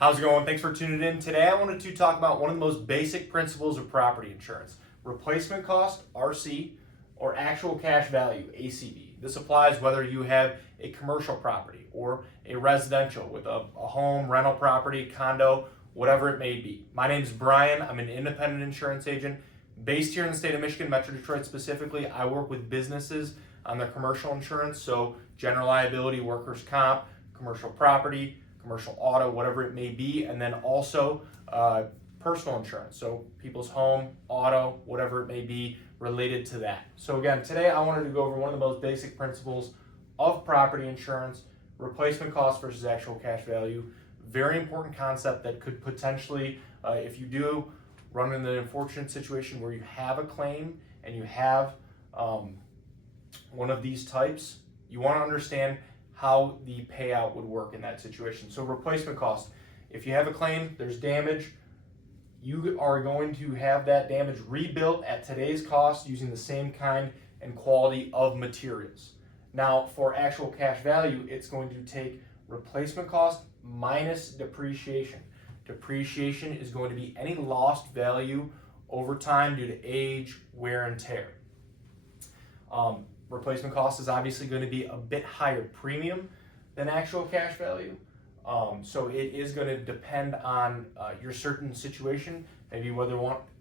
How's it going? Thanks for tuning in. Today I wanted to talk about one of the most basic principles of property insurance: replacement cost, RC, or actual cash value, ACV. This applies whether you have a commercial property or a residential with a home, rental property, condo, whatever it may be. My name is Brian. I'm an independent insurance agent based here in the state of Michigan, Metro Detroit specifically. I work with businesses on their commercial insurance, so general liability, workers' comp, commercial property, commercial auto, whatever it may be, and then also personal insurance, so people's home, auto, whatever it may be related to that. So again, today I wanted to go over one of the most basic principles of property insurance: replacement cost versus actual cash value. Very important concept that could potentially, if you do run into the unfortunate situation where you have a claim and you have one of these types, you want to understand how the payout would work in that situation. So replacement cost: if you have a claim, there's damage, you are going to have that damage rebuilt at today's cost using the same kind and quality of materials. Now for actual cash value, it's going to take replacement cost minus depreciation. Depreciation is going to be any lost value over time due to age, wear, and tear. Replacement cost is obviously going to be a bit higher premium than actual cash value. So it is going to depend on your certain situation, maybe whether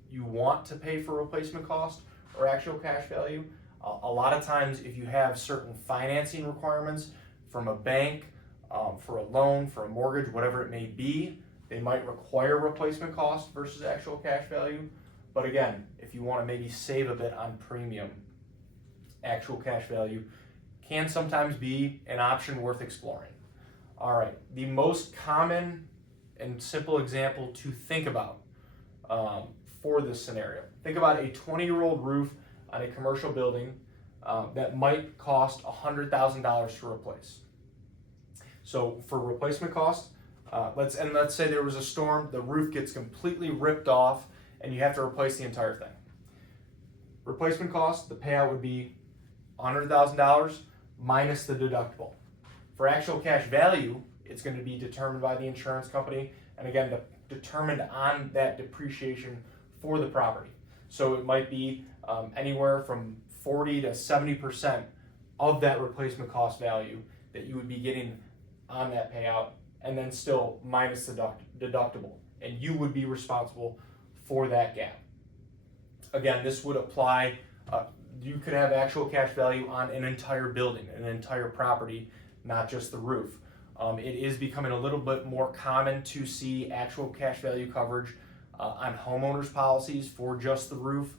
you want to pay for replacement cost or actual cash value. A lot of times if you have certain financing requirements from a bank, for a loan, for a mortgage, whatever it may be, they might require replacement cost versus actual cash value. But again, if you want to maybe save a bit on premium, actual cash value can sometimes be an option worth exploring. All right, the most common and simple example to think about for this scenario: think about a 20-year-old roof on a commercial building that might cost $100,000 to replace. So for replacement cost, let's say there was a storm, the roof gets completely ripped off, and you have to replace the entire thing. Replacement cost, the payout would be $100,000 minus the deductible. For actual cash value, it's going to be determined by the insurance company, and again, determined on that depreciation for the property. So it might be anywhere from 40 to 70% of that replacement cost value that you would be getting on that payout, and then still minus the deductible, and you would be responsible for that gap. Again, this would apply, you could have actual cash value on an entire building, an entire property, not just the roof. It is becoming a little bit more common to see actual cash value coverage on homeowners policies for just the roof,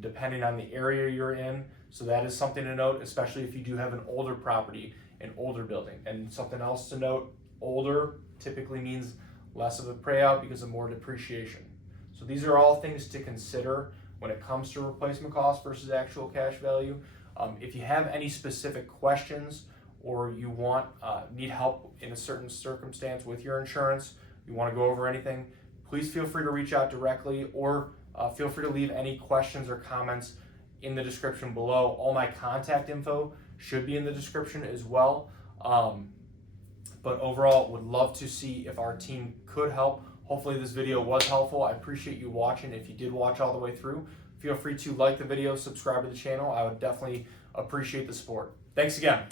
depending on the area you're in. So that is something to note, especially if you do have an older property, an older building. And something else to note: older typically means less of a payout because of more depreciation. So these are all things to consider when it comes to replacement cost versus actual cash value. If you have any specific questions, or you need help in a certain circumstance with your insurance, you want to go over anything, please feel free to reach out directly, or feel free to leave any questions or comments in the description below. All my contact info should be in the description as well. But overall, would love to see if our team could help. Hopefully this video was helpful. I appreciate you watching. If you did watch all the way through, feel free to like the video, subscribe to the channel. I would definitely appreciate the support. Thanks again.